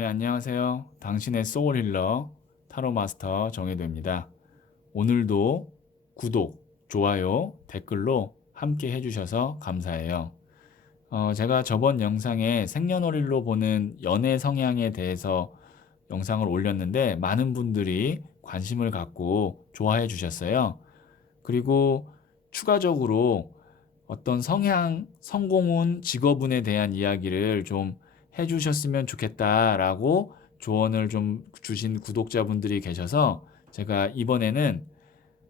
네, 안녕하세요. 당신의 소울 힐러 타로 마스터 정혜도입니다. 오늘도 구독, 좋아요, 댓글로 함께 해주셔서 감사해요. 제가 저번 영상에 생년월일로 보는 연애 성향에 대해서 영상을 올렸는데 많은 분들이 관심을 갖고 좋아해 주셨어요. 그리고 추가적으로 어떤 성향, 성공운, 직업운에 대한 이야기를 좀 해주셨으면 좋겠다라고 조언을 좀 주신 구독자분들이 계셔서 제가 이번에는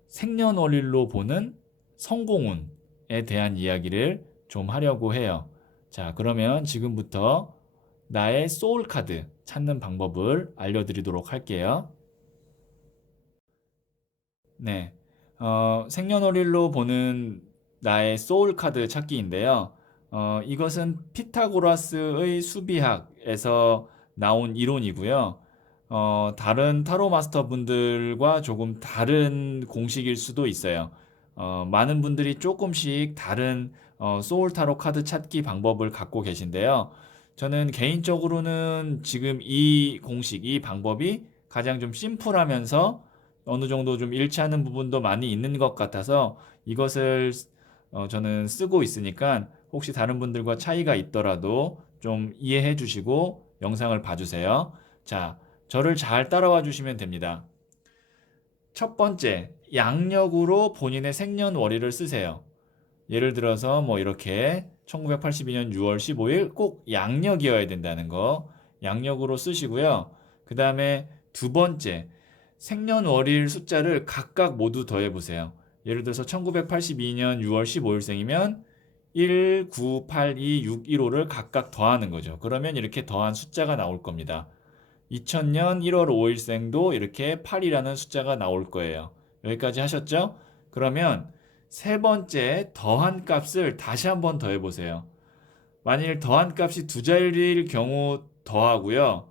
생년월일로 보는 성공운에 대한 이야기를 좀 하려고 해요. 자, 그러면 지금부터 나의 소울 카드 찾는 방법을 알려드리도록 할게요. 네. 생년월일로 보는 나의 소울 카드 찾기인데요. 이것은 피타고라스의 수비학에서 나온 이론이고요. 다른 타로 마스터 분들과 조금 다른 공식일 수도 있어요. 많은 분들이 조금씩 다른 소울 타로 카드 찾기 방법을 갖고 계신데요. 저는 개인적으로는 지금 이 공식, 이 방법이 가장 좀 심플하면서 어느 정도 좀 일치하는 부분도 많이 있는 것 같아서 이것을 저는 쓰고 있으니까 혹시 다른 분들과 차이가 있더라도 좀 이해해 주시고 영상을 봐주세요. 자, 저를 잘 따라와 주시면 됩니다. 첫 번째, 양력으로 본인의 생년월일을 쓰세요. 예를 들어서 뭐 이렇게 1982년 6월 15일 꼭 양력이어야 된다는 거 양력으로 쓰시고요. 그 다음에 두 번째, 생년월일 숫자를 각각 모두 더해보세요. 예를 들어서 1982년 6월 15일생이면 1, 9, 8, 2, 6, 1, 5를 각각 더하는 거죠. 그러면 이렇게 더한 숫자가 나올 겁니다. 2000년 1월 5일생도 이렇게 8이라는 숫자가 나올 거예요. 여기까지 하셨죠? 그러면 세 번째 더한 값을 다시 한번 더해보세요. 만일 더한 값이 두 자리일 경우 더하고요.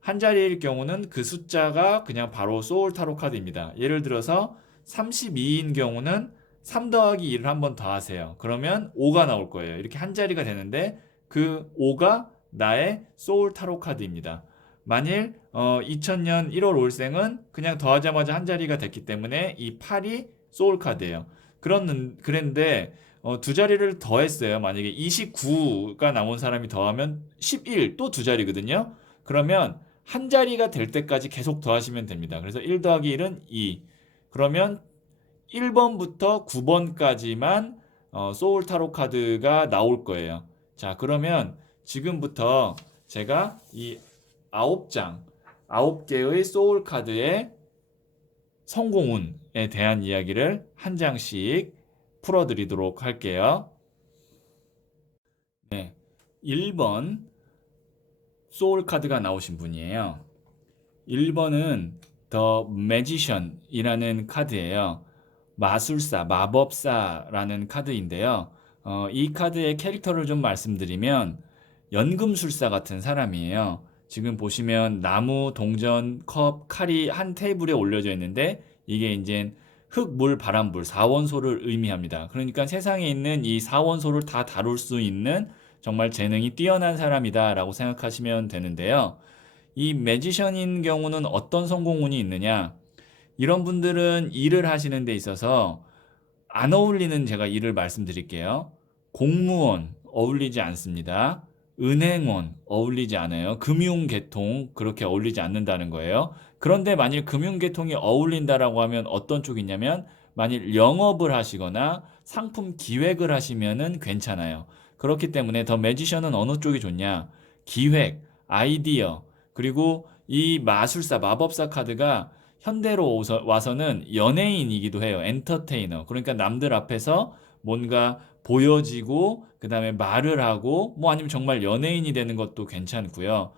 한 자리일 경우는 그 숫자가 그냥 바로 소울 타로 카드입니다. 예를 들어서 32인 경우는 3 더하기 1을 한번 더 하세요. 그러면 5가 나올 거예요. 이렇게 한 자리가 되는데 그 5가 나의 소울 타로 카드입니다. 만일 2000년 1월 5일생은 그냥 더하자마자 한 자리가 됐기 때문에 이 8이 소울 카드예요. 그랬는데 두 자리를 더했어요. 만약에 29가 나온 사람이 더하면 11, 또 두 자리거든요. 그러면 한 자리가 될 때까지 계속 더하시면 됩니다. 그래서 1 더하기 1은 2. 그러면 1번부터 9번까지만 소울 타로 카드가 나올 거예요. 자, 그러면 지금부터 제가 이 9장, 9개의 소울 카드의 성공운에 대한 이야기를 한 장씩 풀어드리도록 할게요. 네. 1번 소울 카드가 나오신 분이에요. 1번은 더 매지션이라는 카드예요. 마술사, 마법사라는 카드인데요. 이 카드의 캐릭터를 좀 말씀드리면 연금술사 같은 사람이에요. 지금 보시면 나무, 동전, 컵, 칼이 한 테이블에 올려져 있는데 이게 이제 흙, 물, 바람, 불, 사원소를 의미합니다. 그러니까 세상에 있는 이 사원소를 다 다룰 수 있는 정말 재능이 뛰어난 사람이다라고 생각하시면 되는데요. 이 매지션인 경우는 어떤 성공운이 있느냐? 이런 분들은 일을 하시는 데 있어서 안 어울리는 제가 일을 말씀드릴게요. 공무원 어울리지 않습니다. 은행원 어울리지 않아요. 금융계통 그렇게 어울리지 않는다는 거예요. 그런데 만일 금융계통이 어울린다라고 하면 어떤 쪽이냐면 만일 영업을 하시거나 상품 기획을 하시면은 괜찮아요. 그렇기 때문에 더 매지션은 어느 쪽이 좋냐? 기획, 아이디어, 그리고 이 마술사, 마법사 카드가 현대로 와서는 연예인이기도 해요. 엔터테이너. 그러니까 남들 앞에서 뭔가 보여지고 그다음에 말을 하고 뭐 아니면 정말 연예인이 되는 것도 괜찮고요.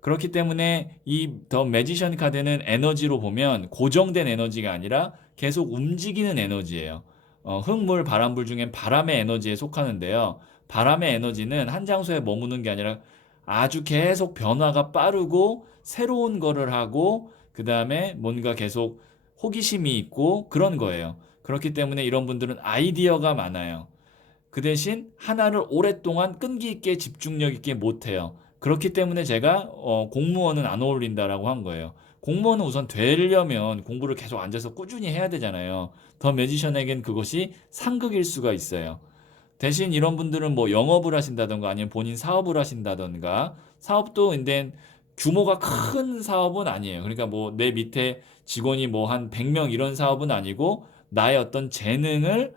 그렇기 때문에 이 더 매지션 카드는 에너지로 보면 고정된 에너지가 아니라 계속 움직이는 에너지예요. 흙물 바람불 중엔 바람의 에너지에 속하는데요. 바람의 에너지는 한 장소에 머무는 게 아니라 아주 계속 변화가 빠르고 새로운 거를 하고 그 다음에 뭔가 계속 호기심이 있고 그런 거예요. 그렇기 때문에 이런 분들은 아이디어가 많아요. 그 대신 하나를 오랫동안 끈기 있게 집중력 있게 못해요. 그렇기 때문에 제가 공무원은 안 어울린다라고 한 거예요. 공무원은 우선 되려면 공부를 계속 앉아서 꾸준히 해야 되잖아요. 더 매지션에겐 그것이 상극일 수가 있어요. 대신 이런 분들은 뭐 영업을 하신다던가 아니면 본인 사업을 하신다던가, 사업도 근데 규모가 큰 사업은 아니에요. 그러니까 뭐 내 밑에 직원이 뭐 한 100명 이런 사업은 아니고, 나의 어떤 재능을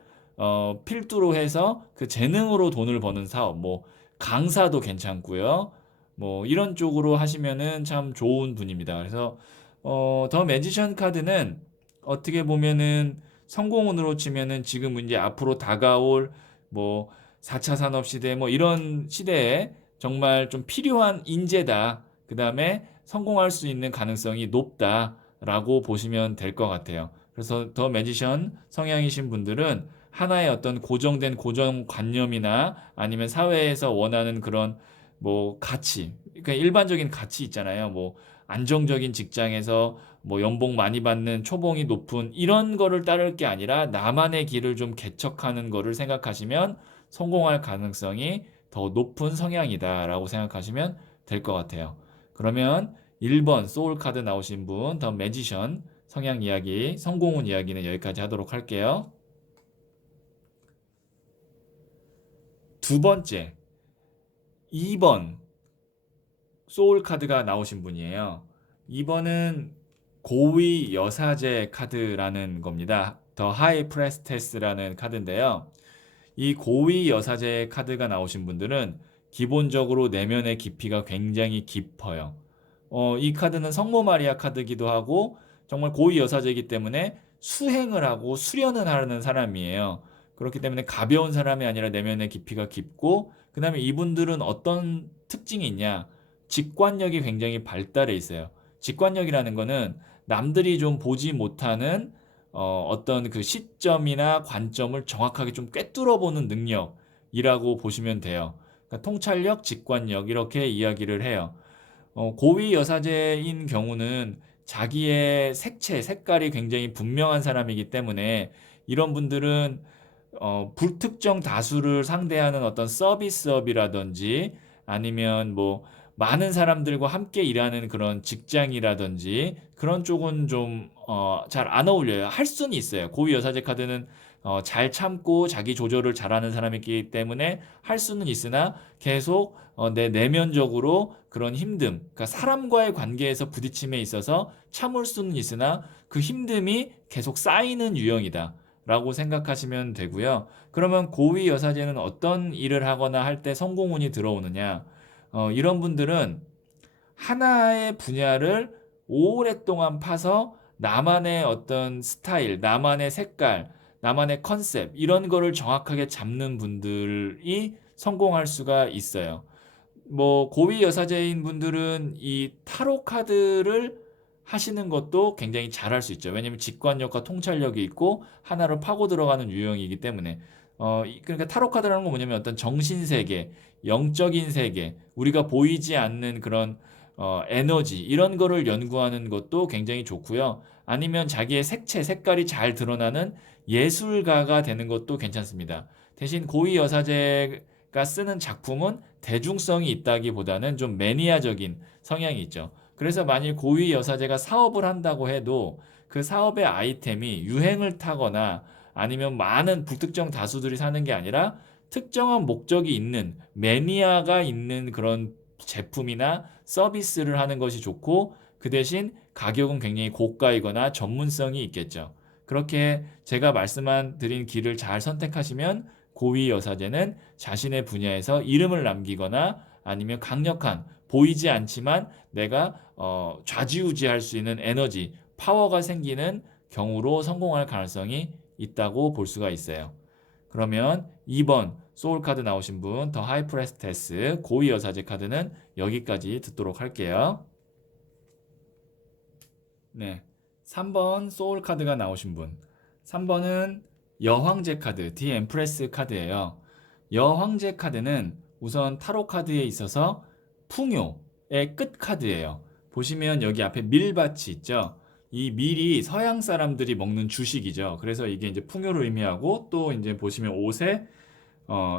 필두로 해서 그 재능으로 돈을 버는 사업, 뭐 강사도 괜찮고요. 뭐 이런 쪽으로 하시면은 참 좋은 분입니다. 그래서 더 매지션 카드는 어떻게 보면은 성공운으로 치면은 지금 이제 앞으로 다가올 뭐 4차 산업 시대 뭐 이런 시대에 정말 좀 필요한 인재다. 그다음에 성공할 수 있는 가능성이 높다라고 보시면 될 것 같아요. 그래서 더 매지션 성향이신 분들은 하나의 어떤 고정된 고정관념이나 아니면 사회에서 원하는 그런 뭐 가치, 그러니까 일반적인 가치 있잖아요. 뭐 안정적인 직장에서 뭐 연봉 많이 받는, 초봉이 높은 이런 거를 따를 게 아니라 나만의 길을 좀 개척하는 거를 생각하시면 성공할 가능성이 더 높은 성향이다라고 생각하시면 될 것 같아요. 그러면 1번 소울 카드 나오신 분, 더 매지션 성향 이야기, 성공운 이야기는 여기까지 하도록 할게요. 두 번째, 2번 소울 카드가 나오신 분이에요. 2번은 고위 여사제 카드라는 겁니다. 더 하이 프레스테스라는 카드인데요. 이 고위 여사제 카드가 나오신 분들은 기본적으로 내면의 깊이가 굉장히 깊어요. 이 카드는 성모 마리아 카드기도 하고 정말 고위 여사제이기 때문에 수행을 하고 수련을 하는 사람이에요. 그렇기 때문에 가벼운 사람이 아니라 내면의 깊이가 깊고, 그 다음에 이분들은 어떤 특징이 있냐? 직관력이 굉장히 발달해 있어요. 직관력이라는 거는 남들이 좀 보지 못하는 어떤 그 시점이나 관점을 정확하게 좀 꿰뚫어 보는 능력이라고 보시면 돼요. 그러니까 통찰력, 직관력 이렇게 이야기를 해요. 고위 여사제인 경우는 자기의 색채, 색깔이 굉장히 분명한 사람이기 때문에 이런 분들은 불특정 다수를 상대하는 어떤 서비스업이라든지 아니면 뭐 많은 사람들과 함께 일하는 그런 직장이라든지 그런 쪽은 좀 잘 안 어울려요. 할 수는 있어요. 고위 여사제 카드는 잘 참고 자기 조절을 잘하는 사람이기 때문에 할 수는 있으나 계속 내 내면적으로 그런 힘듦, 그러니까 사람과의 관계에서 부딪힘에 있어서 참을 수는 있으나 그 힘듦이 계속 쌓이는 유형이다. 라고 생각하시면 되고요. 그러면 고위 여사제는 어떤 일을 하거나 할 때 성공운이 들어오느냐? 이런 분들은 하나의 분야를 오랫동안 파서 나만의 어떤 스타일, 나만의 색깔, 나만의 컨셉, 이런 거를 정확하게 잡는 분들이 성공할 수가 있어요. 뭐 고위 여사제인 분들은 이 타로 카드를 하시는 것도 굉장히 잘할 수 있죠. 왜냐면 직관력과 통찰력이 있고 하나로 파고 들어가는 유형이기 때문에 그러니까 타로 카드라는 건 뭐냐면 어떤 정신 세계, 영적인 세계, 우리가 보이지 않는 그런 에너지 이런 거를 연구하는 것도 굉장히 좋고요. 아니면 자기의 색채, 색깔이 잘 드러나는 예술가가 되는 것도 괜찮습니다. 대신 고위 여사제가 쓰는 작품은 대중성이 있다기보다는 좀 매니아적인 성향이 있죠. 그래서 만일 고위 여사제가 사업을 한다고 해도 그 사업의 아이템이 유행을 타거나 아니면 많은 불특정 다수들이 사는 게 아니라 특정한 목적이 있는 매니아가 있는 그런 제품이나 서비스를 하는 것이 좋고, 그 대신 가격은 굉장히 고가이거나 전문성이 있겠죠. 그렇게 제가 말씀한 드린 길을 잘 선택하시면 고위 여사제는 자신의 분야에서 이름을 남기거나 아니면 강력한, 보이지 않지만 내가 좌지우지할 수 있는 에너지, 파워가 생기는 경우로 성공할 가능성이 있다고 볼 수가 있어요. 그러면 2번 소울 카드 나오신 분, 더 하이 프레스테스 고위 여사제 카드는 여기까지 듣도록 할게요. 네. 3번 소울 카드가 나오신 분. 3번은 여황제 카드, 디 엠프레스 카드예요. 여황제 카드는 우선 타로 카드에 있어서 풍요의 끝 카드예요. 보시면 여기 앞에 밀밭이 있죠. 이 밀이 서양 사람들이 먹는 주식이죠. 그래서 이게 이제 풍요를 의미하고, 또 이제 보시면 옷에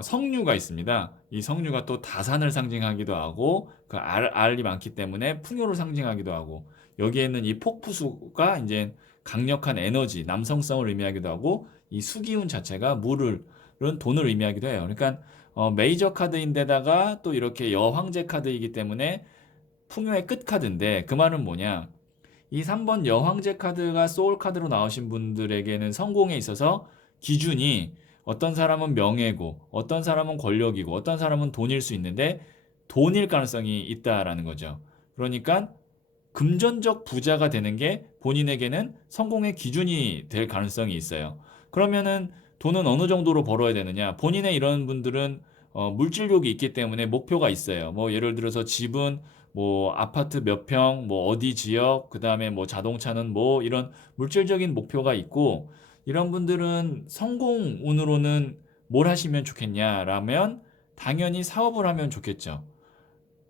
성류가 있습니다. 이 성류가 또 다산을 상징하기도 하고 그 알이 많기 때문에 풍요를 상징하기도 하고 여기에 있는 이 폭푸수가 이제 강력한 에너지, 남성성을 의미하기도 하고 이 수기운 자체가 물을 돈을 의미하기도 해요. 그러니까 메이저 카드인데다가 또 이렇게 여황제 카드이기 때문에 풍요의 끝 카드인데 그 말은 뭐냐? 이 3번 여황제 카드가 소울 카드로 나오신 분들에게는 성공에 있어서 기준이 어떤 사람은 명예고 어떤 사람은 권력이고 어떤 사람은 돈일 수 있는데 돈일 가능성이 있다라는 거죠. 그러니까 금전적 부자가 되는 게 본인에게는 성공의 기준이 될 가능성이 있어요. 그러면은 돈은 어느 정도로 벌어야 되느냐? 본인의 이런 분들은 물질욕이 있기 때문에 목표가 있어요. 뭐 예를 들어서 집은 뭐 아파트 몇 평, 뭐 어디 지역, 그다음에 뭐 자동차는 뭐 이런 물질적인 목표가 있고 이런 분들은 성공운으로는 뭘 하시면 좋겠냐라면 당연히 사업을 하면 좋겠죠.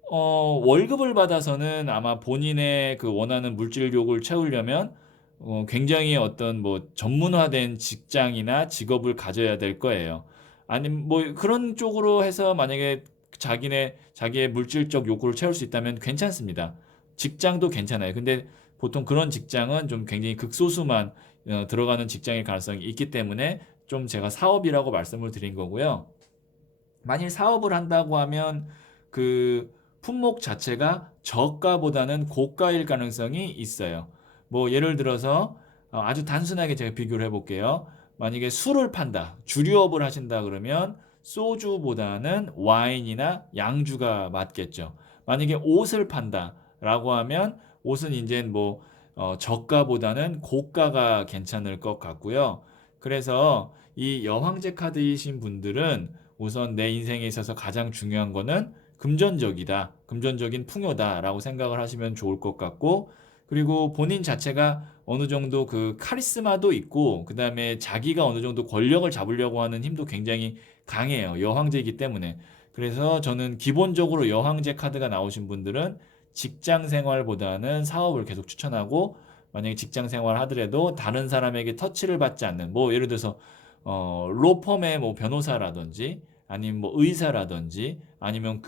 월급을 받아서는 아마 본인의 그 원하는 물질욕을 채우려면 굉장히 어떤 뭐 전문화된 직장이나 직업을 가져야 될 거예요. 아니면 뭐 그런 쪽으로 해서 만약에 자기의 물질적 욕구를 채울 수 있다면 괜찮습니다. 직장도 괜찮아요. 근데 보통 그런 직장은 좀 굉장히 극소수만 들어가는 직장일 가능성이 있기 때문에 좀 제가 사업이라고 말씀을 드린 거고요. 만일 사업을 한다고 하면 그 품목 자체가 저가보다는 고가일 가능성이 있어요. 뭐 예를 들어서 아주 단순하게 제가 비교를 해볼게요. 만약에 술을 판다, 주류업을 하신다 그러면 소주보다는 와인이나 양주가 맞겠죠. 만약에 옷을 판다라고 하면 옷은 이제 뭐 저가보다는 고가가 괜찮을 것 같고요. 그래서 이 여황제 카드이신 분들은 우선 내 인생에 있어서 가장 중요한 거는 금전적이다. 금전적인 풍요다라고 생각을 하시면 좋을 것 같고, 그리고 본인 자체가 어느 정도 그 카리스마도 있고, 그 다음에 자기가 어느 정도 권력을 잡으려고 하는 힘도 굉장히 강해요. 여황제이기 때문에. 그래서 저는 기본적으로 여황제 카드가 나오신 분들은 직장 생활보다는 사업을 계속 추천하고, 만약에 직장 생활 하더라도 다른 사람에게 터치를 받지 않는, 뭐 예를 들어서 로펌의 뭐 변호사라든지 아니면 뭐 의사라든지 아니면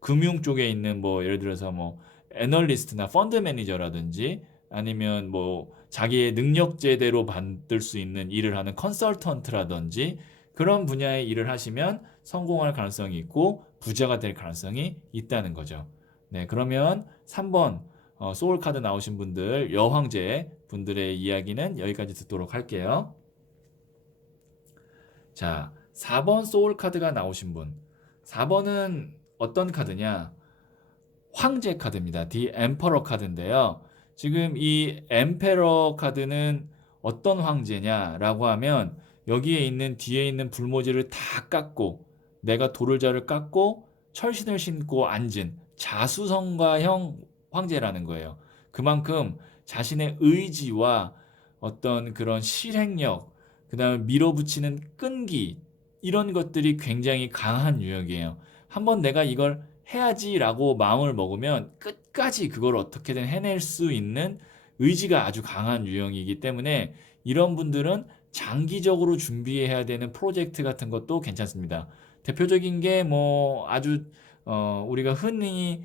금융 쪽에 있는 뭐 예를 들어서 뭐 애널리스트나 펀드 매니저라든지 아니면 뭐 자기의 능력제대로 받을 수 있는 일을 하는 컨설턴트라든지 그런 분야의 일을 하시면 성공할 가능성이 있고 부자가 될 가능성이 있다는 거죠. 네, 그러면 3번 소울 카드 나오신 분들 여황제 분들의 이야기는 여기까지 듣도록 할게요. 자, 4번 소울 카드가 나오신 분. 4번은 어떤 카드냐? 황제 카드입니다. The Emperor 카드인데요. 지금 이 엠페러 카드는 어떤 황제냐라고 하면 여기에 있는 뒤에 있는 불모지를 다 깎고 내가 도를자를 깎고 철신을 신고 앉은 자수성가형 황제라는 거예요. 그만큼 자신의 의지와 어떤 그런 실행력, 그다음에 밀어붙이는 끈기 이런 것들이 굉장히 강한 유형이에요. 한번 내가 이걸 해야지라고 마음을 먹으면 끝까지 그걸 어떻게든 해낼 수 있는 의지가 아주 강한 유형이기 때문에 이런 분들은 장기적으로 준비해야 되는 프로젝트 같은 것도 괜찮습니다. 대표적인 게 뭐 아주 우리가 흔히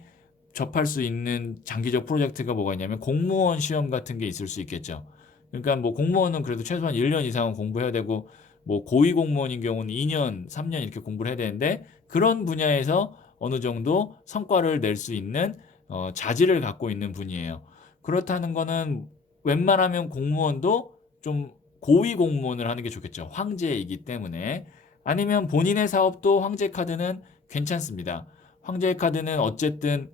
접할 수 있는 장기적 프로젝트가 뭐가 있냐면 공무원 시험 같은 게 있을 수 있겠죠. 그러니까 뭐 공무원은 그래도 최소한 1년 이상은 공부해야 되고 뭐 고위 공무원인 경우는 2년, 3년 이렇게 공부를 해야 되는데 그런 분야에서 어느 정도 성과를 낼 수 있는 자질을 갖고 있는 분이에요. 그렇다는 거는 웬만하면 공무원도 좀 고위 공무원을 하는 게 좋겠죠. 황제이기 때문에. 아니면 본인의 사업도 황제 카드는 괜찮습니다. 황제 카드는 어쨌든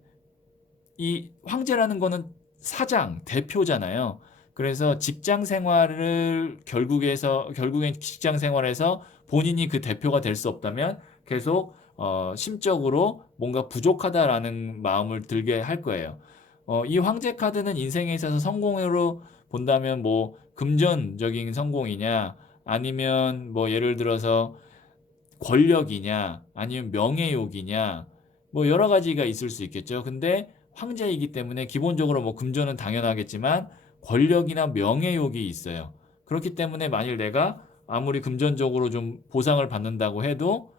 이 황제라는 거는 사장, 대표잖아요. 그래서 직장 생활을 결국엔 직장 생활에서 본인이 그 대표가 될 수 없다면 계속 심적으로 뭔가 부족하다라는 마음을 들게 할 거예요. 이 황제 카드는 인생에 있어서 성공으로 본다면 뭐 금전적인 성공이냐 아니면 뭐 예를 들어서 권력이냐 아니면 명예욕이냐 뭐 여러 가지가 있을 수 있겠죠. 근데 황제이기 때문에 기본적으로 뭐 금전은 당연하겠지만 권력이나 명예욕이 있어요. 그렇기 때문에 만일 내가 아무리 금전적으로 좀 보상을 받는다고 해도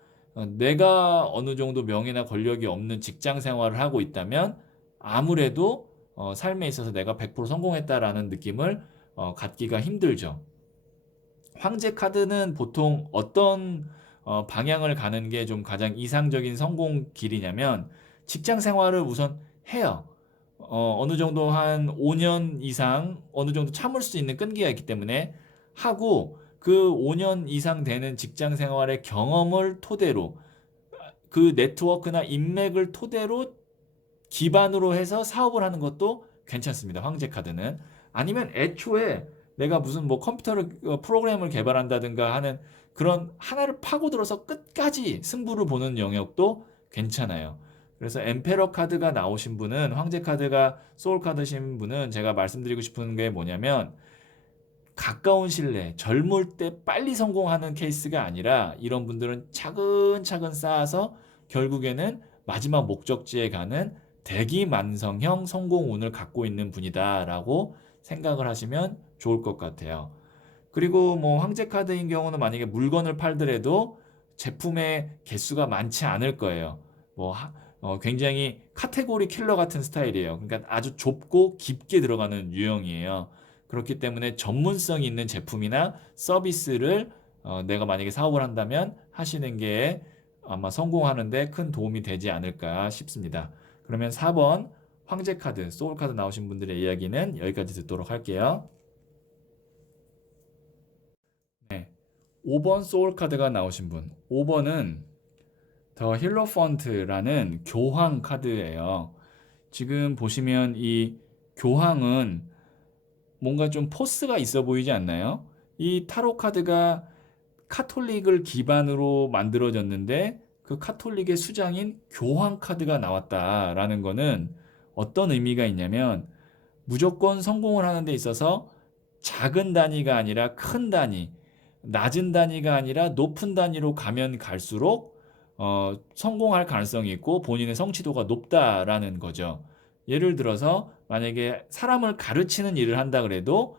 내가 어느 정도 명예나 권력이 없는 직장 생활을 하고 있다면 아무래도 삶에 있어서 내가 100% 성공했다라는 느낌을 갖기가 힘들죠. 황제 카드는 보통 어떤 방향을 가는 게 좀 가장 이상적인 성공 길이냐면 직장 생활을 우선 해요. 어느 정도 한 5년 이상 어느 정도 참을 수 있는 끈기가 있기 때문에 하고 그 5년 이상 되는 직장 생활의 경험을 토대로 그 네트워크나 인맥을 토대로 기반으로 해서 사업을 하는 것도 괜찮습니다. 황제 카드는. 아니면 애초에 내가 무슨 뭐 컴퓨터를 프로그램을 개발한다든가 하는 그런 하나를 파고들어서 끝까지 승부를 보는 영역도 괜찮아요. 그래서 엠페러 카드가 나오신 분은 황제 카드가 소울 카드신 분은 제가 말씀드리고 싶은 게 뭐냐면 가까운 신뢰, 젊을 때 빨리 성공하는 케이스가 아니라 이런 분들은 차근차근 쌓아서 결국에는 마지막 목적지에 가는 대기만성형 성공운을 갖고 있는 분이다라고 생각을 하시면 좋을 것 같아요. 그리고 뭐 황제 카드인 경우는 만약에 물건을 팔더라도 제품의 개수가 많지 않을 거예요. 뭐 굉장히 카테고리 킬러 같은 스타일이에요. 그러니까 아주 좁고 깊게 들어가는 유형이에요. 그렇기 때문에 전문성 있는 제품이나 서비스를 내가 만약에 사업을 한다면 하시는 게 아마 성공하는데 큰 도움이 되지 않을까 싶습니다. 그러면 4번 황제 카드, 소울 카드 나오신 분들의 이야기는 여기까지 듣도록 할게요. 네. 5번 소울 카드가 나오신 분. 5번은 더 힐로펀트라는 교황 카드예요. 지금 보시면 이 교황은 뭔가 좀 포스가 있어 보이지 않나요? 이 타로 카드가 카톨릭을 기반으로 만들어졌는데 그 카톨릭의 수장인 교황 카드가 나왔다라는 거는 어떤 의미가 있냐면 무조건 성공을 하는 데 있어서 작은 단위가 아니라 큰 단위, 낮은 단위가 아니라 높은 단위로 가면 갈수록 성공할 가능성이 있고 본인의 성취도가 높다라는 거죠. 예를 들어서 만약에 사람을 가르치는 일을 한다 그래도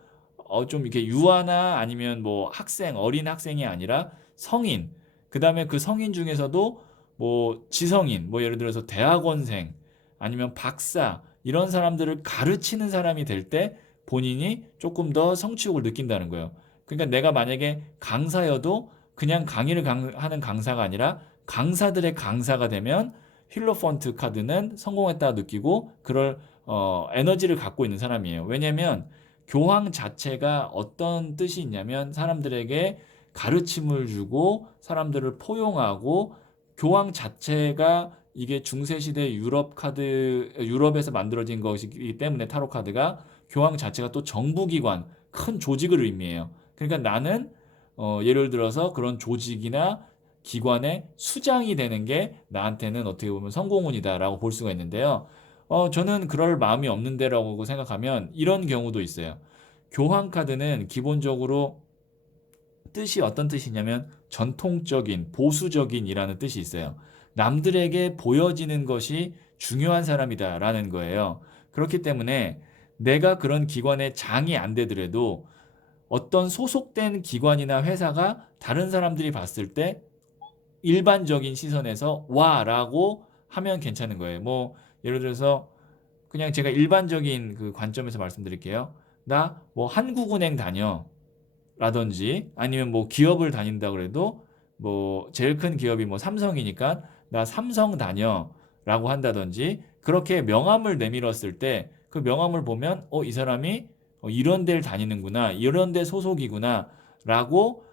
좀 이렇게 유아나 아니면 뭐 학생, 어린 학생이 아니라 성인, 그 다음에 그 성인 중에서도 뭐 지성인, 뭐 예를 들어서 대학원생, 아니면 박사, 이런 사람들을 가르치는 사람이 될 때 본인이 조금 더 성취욕을 느낀다는 거예요. 그러니까 내가 만약에 강사여도 그냥 강의를 하는 강사가 아니라 강사들의 강사가 되면 힐로펀트 카드는 성공했다 느끼고 그럴 에너지를 갖고 있는 사람이에요. 왜냐면 교황 자체가 어떤 뜻이 있냐면 사람들에게 가르침을 주고 사람들을 포용하고 교황 자체가 이게 중세시대 유럽에서 만들어진 것이기 때문에 타로 카드가 교황 자체가 또 정부기관, 큰 조직을 의미해요. 그러니까 나는 예를 들어서 그런 조직이나 기관의 수장이 되는 게 나한테는 어떻게 보면 성공운이다라고 볼 수가 있는데요. 저는 그럴 마음이 없는데라고 생각하면 이런 경우도 있어요. 교황 카드는 기본적으로 뜻이 어떤 뜻이냐면 전통적인, 보수적인이라는 뜻이 있어요. 남들에게 보여지는 것이 중요한 사람이다라는 거예요. 그렇기 때문에 내가 그런 기관의 장이 안 되더라도 어떤 소속된 기관이나 회사가 다른 사람들이 봤을 때 일반적인 시선에서 와라고 하면 괜찮은 거예요. 뭐 예를 들어서 그냥 제가 일반적인 그 관점에서 말씀드릴게요. 나 뭐 한국은행 다녀. 라든지 아니면 뭐 기업을 다닌다 그래도 뭐 제일 큰 기업이 뭐 삼성이니까 나 삼성 다녀라고 한다든지 그렇게 명함을 내밀었을 때 그 명함을 보면 이 사람이 이런 데를 다니는구나 이런 데 소속이구나라고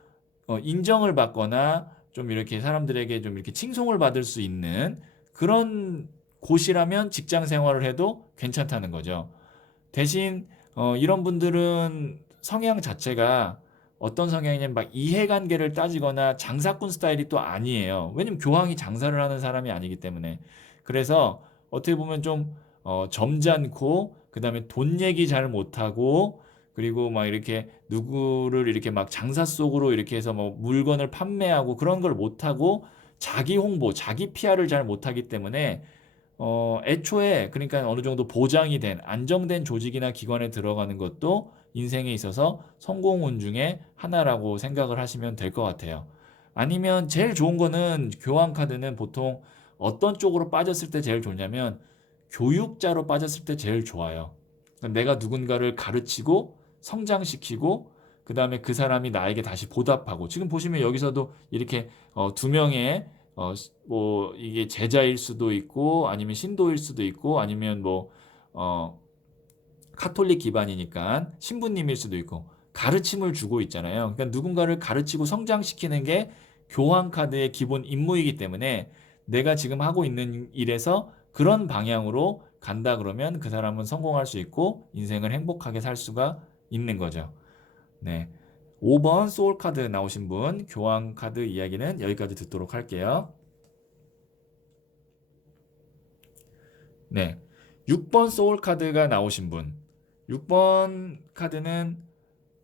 인정을 받거나 좀 이렇게 사람들에게 좀 이렇게 칭송을 받을 수 있는 그런 곳이라면 직장 생활을 해도 괜찮다는 거죠. 대신 이런 분들은 성향 자체가 어떤 성향이냐면 막 이해관계를 따지거나 장사꾼 스타일이 또 아니에요. 왜냐면 교황이 장사를 하는 사람이 아니기 때문에. 그래서 어떻게 보면 좀 점잖고 그다음에 돈 얘기 잘 못하고 그리고 막 이렇게 누구를 이렇게 막 장사 속으로 이렇게 해서 뭐 물건을 판매하고 그런 걸 못하고 자기 홍보, 자기 PR을 잘 못하기 때문에 애초에 그러니까 어느 정도 보장이 된 안정된 조직이나 기관에 들어가는 것도 인생에 있어서 성공운 중에 하나라고 생각을 하시면 될 것 같아요. 아니면 제일 좋은 거는 교환 카드는 보통 어떤 쪽으로 빠졌을 때 제일 좋냐면 교육자로 빠졌을 때 제일 좋아요. 그러니까 내가 누군가를 가르치고 성장시키고 그다음에 그 사람이 나에게 다시 보답하고 지금 보시면 여기서도 이렇게 두 명의 뭐 이게 제자일 수도 있고 아니면 신도일 수도 있고 아니면 뭐 카톨릭 기반이니까 신부님일 수도 있고 가르침을 주고 있잖아요. 그러니까 누군가를 가르치고 성장시키는 게 교환 카드의 기본 임무이기 때문에 내가 지금 하고 있는 일에서 그런 방향으로 간다 그러면 그 사람은 성공할 수 있고 인생을 행복하게 살 수가 있는 거죠. 네. 5번 소울 카드 나오신 분 교환 카드 이야기는 여기까지 듣도록 할게요. 네. 6번 소울 카드가 나오신 분. 6번 카드는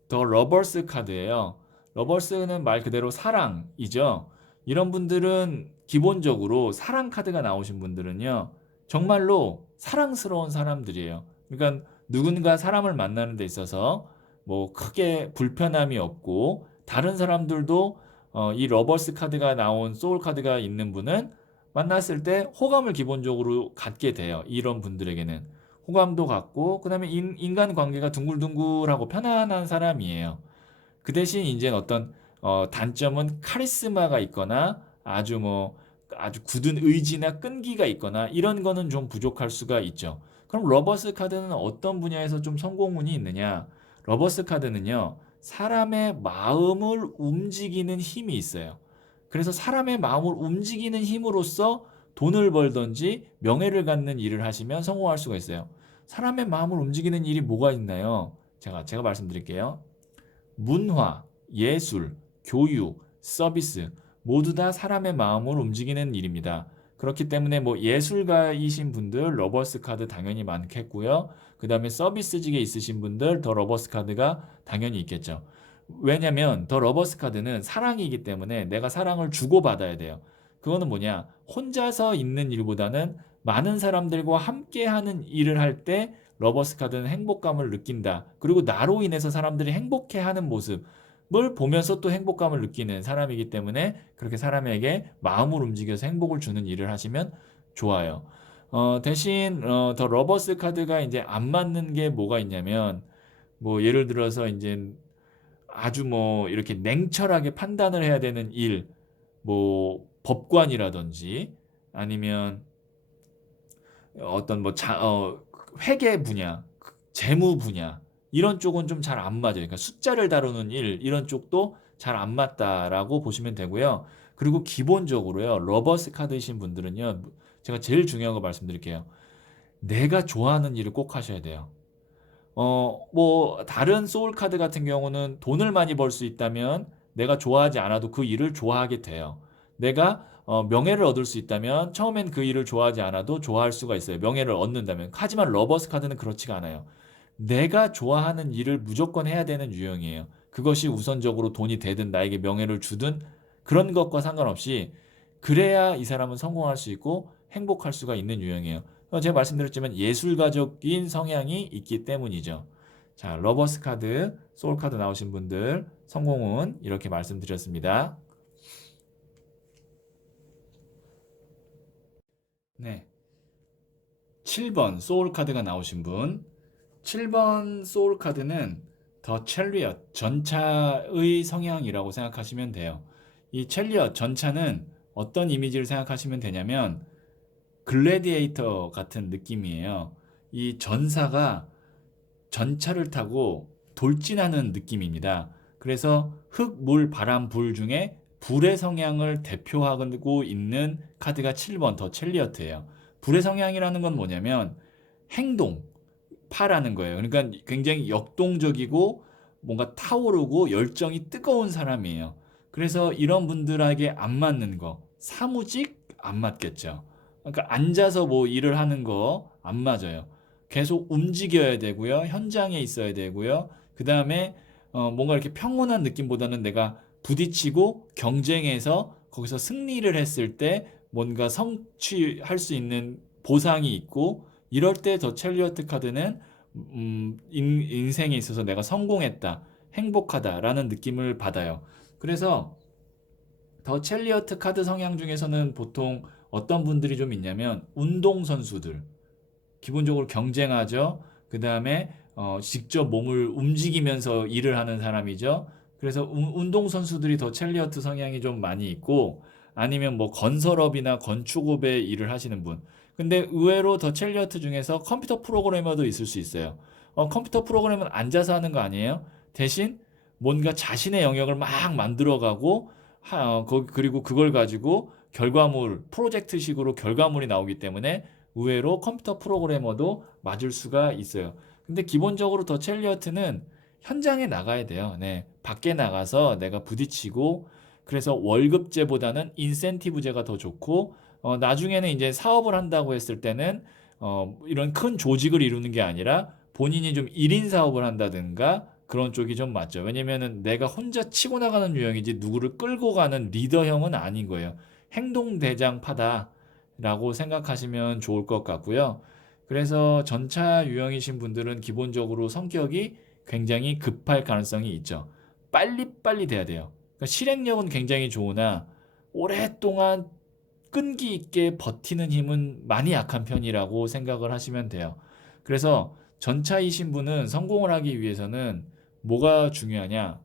더 러버스 카드예요. 러버스는 말 그대로 사랑이죠. 이런 분들은 기본적으로 사랑 카드가 나오신 분들은요. 정말로 사랑스러운 사람들이에요. 그러니까 누군가 사람을 만나는 데 있어서 뭐 크게 불편함이 없고 다른 사람들도 이 러버스 카드가 나온 소울 카드가 있는 분은 만났을 때 호감을 기본적으로 갖게 돼요. 이런 분들에게는. 호감도 갖고 그다음에 인간 관계가 둥글둥글하고 편안한 사람이에요. 그 대신 이제 어떤 단점은 카리스마가 있거나 아주 굳은 의지나 끈기가 있거나 이런 거는 좀 부족할 수가 있죠. 그럼 러버스 카드는 어떤 분야에서 좀 성공운이 있느냐? 러버스 카드는요. 사람의 마음을 움직이는 힘이 있어요. 그래서 사람의 마음을 움직이는 힘으로써 돈을 벌든지 명예를 갖는 일을 하시면 성공할 수가 있어요. 사람의 마음을 움직이는 일이 뭐가 있나요? 제가 말씀드릴게요. 문화, 예술, 교육, 서비스 모두 다 사람의 마음을 움직이는 일입니다. 그렇기 때문에 뭐 예술가이신 분들 러버스 카드 당연히 많겠고요. 그 다음에 서비스직에 있으신 분들 더 러버스 카드가 당연히 있겠죠. 왜냐면 더 러버스 카드는 사랑이기 때문에 내가 사랑을 주고받아야 돼요. 그거는 뭐냐? 혼자서 있는 일보다는 많은 사람들과 함께 하는 일을 할 때 러버스 카드는 행복감을 느낀다. 그리고 나로 인해서 사람들이 행복해 하는 모습을 보면서 또 행복감을 느끼는 사람이기 때문에 그렇게 사람에게 마음을 움직여서 행복을 주는 일을 하시면 좋아요. 대신 더 러버스 카드가 이제 안 맞는 게 뭐가 있냐면 뭐 예를 들어서 이제 아주 뭐 이렇게 냉철하게 판단을 해야 되는 일, 뭐 법관이라든지 아니면 어떤 뭐 회계 분야, 재무 분야 이런 쪽은 좀 잘 안 맞아요. 그러니까 숫자를 다루는 일 이런 쪽도 잘 안 맞다라고 보시면 되고요. 그리고 기본적으로요. 러버스 카드이신 분들은요. 제가 제일 중요한 거 말씀드릴게요. 내가 좋아하는 일을 꼭 하셔야 돼요. 뭐 다른 소울 카드 같은 경우는 돈을 많이 벌 수 있다면 내가 좋아하지 않아도 그 일을 좋아하게 돼요. 내가 명예를 얻을 수 있다면 처음엔 그 일을 좋아하지 않아도 좋아할 수가 있어요. 명예를 얻는다면. 하지만 러버스 카드는 그렇지가 않아요. 내가 좋아하는 일을 무조건 해야 되는 유형이에요. 그것이 우선적으로 돈이 되든 나에게 명예를 주든 그런 것과 상관없이 그래야 이 사람은 성공할 수 있고 행복할 수가 있는 유형이에요. 제가 말씀드렸지만 예술가적인 성향이 있기 때문이죠. 자, 러버스 카드, 소울 카드 나오신 분들 성공은 이렇게 말씀드렸습니다. 네. 7번 소울 카드가 나오신 분. 7번 소울 카드는 더 첼리엇, 전차의 성향이라고 생각하시면 돼요. 이 첼리엇, 전차는 어떤 이미지를 생각하시면 되냐면 글래디에이터 같은 느낌이에요. 이 전사가 전차를 타고 돌진하는 느낌입니다. 그래서 흙, 물, 바람, 불 중에 불의 성향을 대표하고 있는 카드가 7번 더 첼리어트예요. 불의 성향이라는 건 뭐냐면 행동, 파라는 거예요. 그러니까 굉장히 역동적이고 뭔가 타오르고 열정이 뜨거운 사람이에요. 그래서 이런 분들에게 안 맞는 거, 사무직 안 맞겠죠. 그러니까 앉아서 뭐 일을 하는 거 안 맞아요. 계속 움직여야 되고요. 현장에 있어야 되고요. 그 다음에 뭔가 이렇게 평온한 느낌보다는 내가 부딪히고 경쟁해서 거기서 승리를 했을 때 뭔가 성취할 수 있는 보상이 있고 이럴 때 더 첼리어트 카드는 인생에 있어서 내가 성공했다, 행복하다라는 느낌을 받아요. 그래서 더 첼리어트 카드 성향 중에서는 보통 어떤 분들이 좀 있냐면 운동선수들, 기본적으로 경쟁하죠. 그 다음에 직접 몸을 움직이면서 일을 하는 사람이죠. 그래서 운동선수들이 더 첼리어트 성향이 좀 많이 있고, 아니면 뭐 건설업이나 건축업에 일을 하시는 분. 근데 의외로 더 첼리어트 중에서 컴퓨터 프로그래머도 있을 수 있어요. 컴퓨터 프로그래머는 앉아서 하는 거 아니에요? 대신 뭔가 자신의 영역을 막 만들어가고, 그리고 그걸 가지고 결과물, 프로젝트식으로 결과물이 나오기 때문에 의외로 컴퓨터 프로그래머도 맞을 수가 있어요. 근데 기본적으로 더 첼리어트는 현장에 나가야 돼요. 네. 밖에 나가서 내가 부딪히고, 그래서 월급제보다는 인센티브제가 더 좋고, 나중에는 이제 사업을 한다고 했을 때는 이런 큰 조직을 이루는 게 아니라 본인이 좀 1인 사업을 한다든가 그런 쪽이 좀 맞죠. 왜냐면은 내가 혼자 치고 나가는 유형이지 누구를 끌고 가는 리더형은 아닌 거예요. 행동대장파다 라고 생각하시면 좋을 것 같고요. 그래서 전차 유형이신 분들은 기본적으로 성격이 굉장히 급할 가능성이 있죠. 빨리빨리 돼야 돼요. 그러니까 실행력은 굉장히 좋으나 오랫동안 끈기 있게 버티는 힘은 많이 약한 편이라고 생각을 하시면 돼요. 그래서 전차이신 분은 성공을 하기 위해서는 뭐가 중요하냐?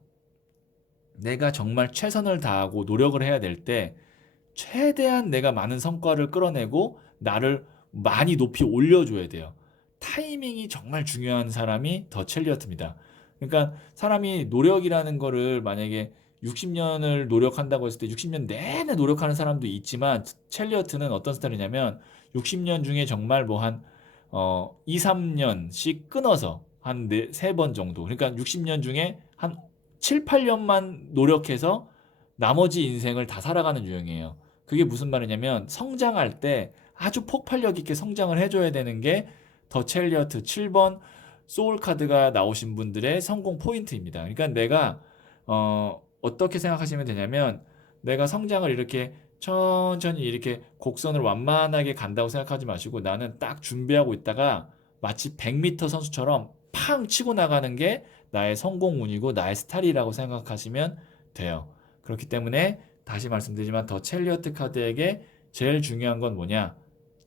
내가 정말 최선을 다하고 노력을 해야 될 때 최대한 내가 많은 성과를 끌어내고 나를 많이 높이 올려줘야 돼요. 타이밍이 정말 중요한 사람이 더 첼리어트입니다. 그러니까 사람이 노력이라는 거를 만약에 60년을 노력한다고 했을 때 60년 내내 노력하는 사람도 있지만 첼리어트는 어떤 스타일이냐면 60년 중에 정말 뭐 한 2, 3년씩 끊어서 한 3번 정도. 그러니까 60년 중에 한 7, 8년만 노력해서 나머지 인생을 다 살아가는 유형이에요. 그게 무슨 말이냐면 성장할 때 아주 폭발력 있게 성장을 해줘야 되는 게 더 첼리어트 7번 소울 카드가 나오신 분들의 성공 포인트입니다. 그러니까 내가 어떻게 생각하시면 되냐면 내가 성장을 이렇게 천천히 이렇게 곡선을 완만하게 간다고 생각하지 마시고 나는 딱 준비하고 있다가 마치 100m 선수처럼 팡 치고 나가는 게 나의 성공운이고 나의 스타일이라고 생각하시면 돼요. 그렇기 때문에 다시 말씀드리지만 더 첼리어트 카드에게 제일 중요한 건 뭐냐?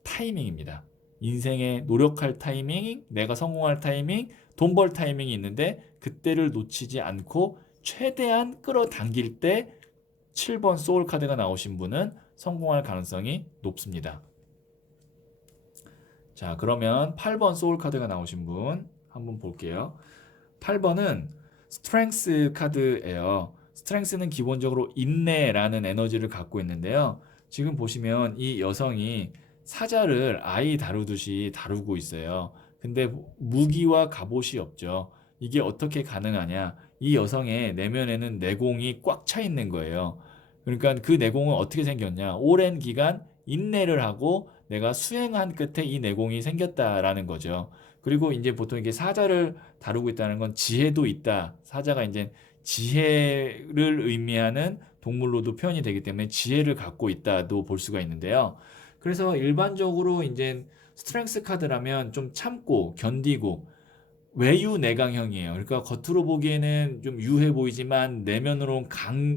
타이밍입니다. 인생에 노력할 타이밍, 내가 성공할 타이밍, 돈 벌 타이밍이 있는데 그때를 놓치지 않고 최대한 끌어당길 때 7번 소울 카드가 나오신 분은 성공할 가능성이 높습니다. 자, 그러면 8번 소울 카드가 나오신 분 한번 볼게요. 8번은 스트렝스 카드예요. 스트렝스는 기본적으로 인내라는 에너지를 갖고 있는데요. 지금 보시면 이 여성이 사자를 아이 다루듯이 다루고 있어요. 근데 무기와 갑옷이 없죠. 이게 어떻게 가능하냐? 이 여성의 내면에는 내공이 꽉 차 있는 거예요. 그러니까 그 내공은 어떻게 생겼냐? 오랜 기간 인내를 하고 내가 수행한 끝에 이 내공이 생겼다라는 거죠. 그리고 이제 보통 이게 사자를 다루고 있다는 건 지혜도 있다. 사자가 이제 지혜를 의미하는 동물로도 표현이 되기 때문에 지혜를 갖고 있다도 볼 수가 있는데요. 그래서 일반적으로 이제 스트렝스 카드라면 좀 참고 견디고 외유 내강형이에요. 그러니까 겉으로 보기에는 좀 유해 보이지만 내면으로는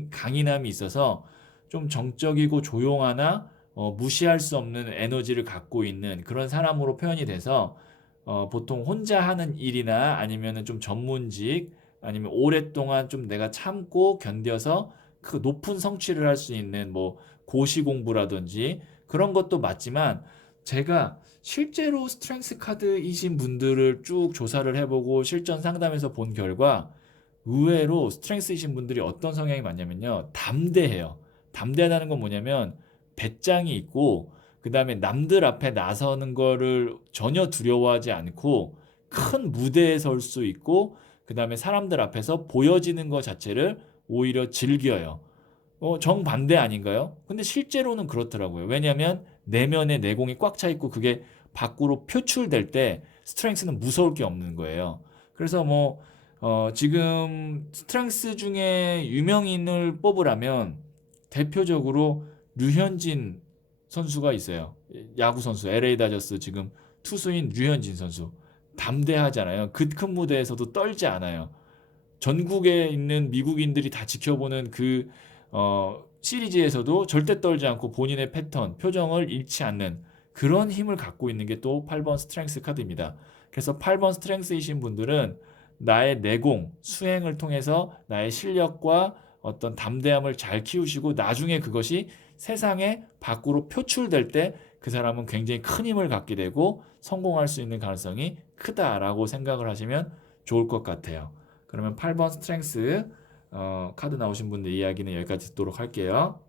강인함이 있어서 좀 정적이고 조용하나 무시할 수 없는 에너지를 갖고 있는 그런 사람으로 표현이 돼서 보통 혼자 하는 일이나 아니면은 좀 전문직 아니면 오랫동안 좀 내가 참고 견뎌서 그 높은 성취를 할 수 있는 뭐 고시 공부라든지 그런 것도 맞지만 제가 실제로 스트렝스 카드이신 분들을 쭉 조사를 해보고 실전 상담에서 본 결과 의외로 스트렝스이신 분들이 어떤 성향이 많냐면요. 담대해요. 담대하다는 건 뭐냐면 배짱이 있고 그 다음에 남들 앞에 나서는 거를 전혀 두려워하지 않고 큰 무대에 설 수 있고 그 다음에 사람들 앞에서 보여지는 것 자체를 오히려 즐겨요. 정반대 아닌가요? 근데 실제로는 그렇더라고요. 왜냐하면 내면에 내공이 꽉 차 있고 그게 밖으로 표출될 때 스트렝스는 무서울 게 없는 거예요. 그래서 뭐 지금 스트렝스 중에 유명인을 뽑으라면 대표적으로 류현진 선수가 있어요. 야구 선수 LA 다저스 지금 투수인 류현진 선수. 담대하잖아요. 그 큰 무대에서도 떨지 않아요. 전국에 있는 미국인들이 다 지켜보는 그 시리즈에서도 절대 떨지 않고 본인의 패턴, 표정을 잃지 않는 그런 힘을 갖고 있는 게 또 8번 스트렝스 카드입니다. 그래서 8번 스트렝스이신 분들은 나의 내공, 수행을 통해서 나의 실력과 어떤 담대함을 잘 키우시고 나중에 그것이 세상에 밖으로 표출될 때 그 사람은 굉장히 큰 힘을 갖게 되고 성공할 수 있는 가능성이 크다라고 생각을 하시면 좋을 것 같아요. 그러면 8번 스트렝스 카드 나오신 분들 이야기는 여기까지 듣도록 할게요.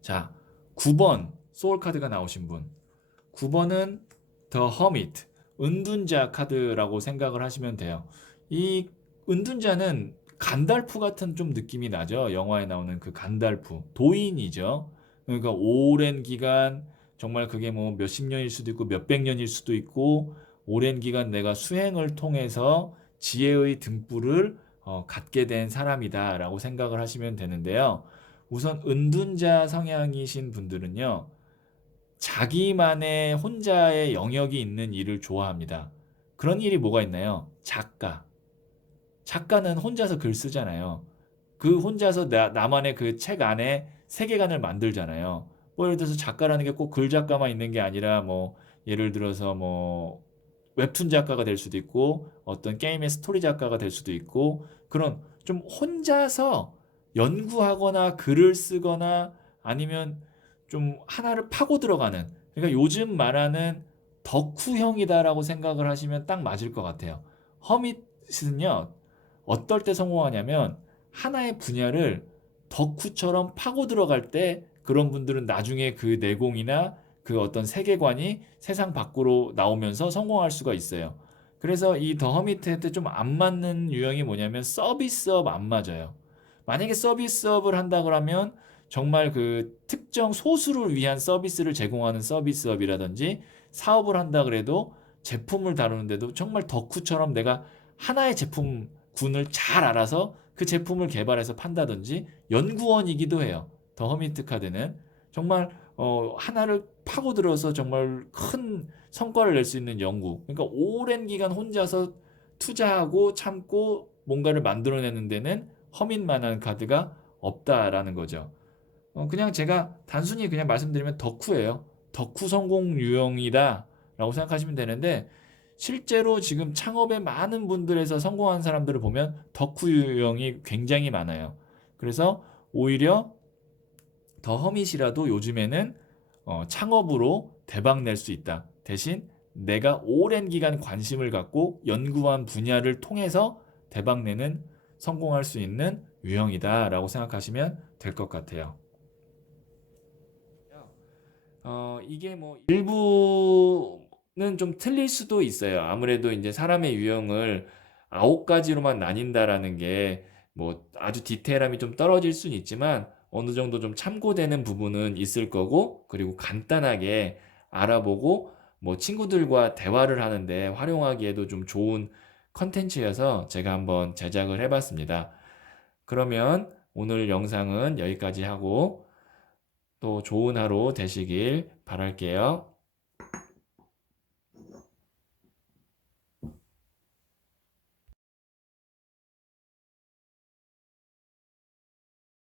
자, 9번 소울 카드가 나오신 분. 9번은 The Hermit, 은둔자 카드라고 생각을 하시면 돼요. 이 은둔자는 간달프 같은 좀 느낌이 나죠. 영화에 나오는 그 간달프. 도인이죠. 그러니까 오랜 기간, 정말 그게 뭐 몇십 년일 수도 있고 몇백 년일 수도 있고, 오랜 기간 내가 수행을 통해서 지혜의 등불을 갖게 된 사람이다라고 생각을 하시면 되는데요. 우선 은둔자 성향이신 분들은요. 자기만의 혼자의 영역이 있는 일을 좋아합니다. 그런 일이 뭐가 있나요? 작가. 작가는 혼자서 글 쓰잖아요. 그 혼자서 나만의 그 책 안에 세계관을 만들잖아요. 뭐 예를 들어서 작가라는 게 꼭 글 작가만 있는 게 아니라 뭐 예를 들어서 뭐 웹툰 작가가 될 수도 있고 어떤 게임의 스토리 작가가 될 수도 있고 그런 좀 혼자서 연구하거나 글을 쓰거나 아니면 좀 하나를 파고 들어가는 그러니까 요즘 말하는 덕후형이다라고 생각을 하시면 딱 맞을 것 같아요. 허밋은요 어떨 때 성공하냐면 하나의 분야를 덕후처럼 파고 들어갈 때 그런 분들은 나중에 그 내공이나 그 어떤 세계관이 세상 밖으로 나오면서 성공할 수가 있어요. 그래서 이 더 허미트한테 좀 안 맞는 유형이 뭐냐면 서비스업 안 맞아요. 만약에 서비스업을 한다 그러면 정말 그 특정 소수를 위한 서비스를 제공하는 서비스업이라든지 사업을 한다 그래도 제품을 다루는데도 정말 덕후처럼 내가 하나의 제품군을 잘 알아서 그 제품을 개발해서 판다든지 연구원이기도 해요. 더 허미트 카드는 정말 하나를 파고들어서 정말 큰 성과를 낼 수 있는 연구. 그러니까 오랜 기간 혼자서 투자하고 참고 뭔가를 만들어내는 데는 허밋만한 카드가 없다라는 거죠. 그냥 제가 단순히 그냥 말씀드리면 덕후예요. 덕후 성공 유형이다라고 생각하시면 되는데 실제로 지금 창업에 많은 분들에서 성공한 사람들을 보면 덕후 유형이 굉장히 많아요. 그래서 오히려 더 허밋이라도 요즘에는 창업으로 대박 낼 수 있다. 대신 내가 오랜 기간 관심을 갖고 연구한 분야를 통해서 대박 내는 성공할 수 있는 유형이다라고 생각하시면 될 것 같아요. 이게 뭐 일부는 좀 틀릴 수도 있어요. 아무래도 이제 사람의 유형을 9가지로만 나뉜다라는 게 뭐 아주 디테일함이 좀 떨어질 수는 있지만 어느 정도 좀 참고되는 부분은 있을 거고 그리고 간단하게 알아보고 뭐 친구들과 대화를 하는데 활용하기에도 좀 좋은 컨텐츠여서 제가 한번 제작을 해봤습니다. 그러면 오늘 영상은 여기까지 하고 또 좋은 하루 되시길 바랄게요.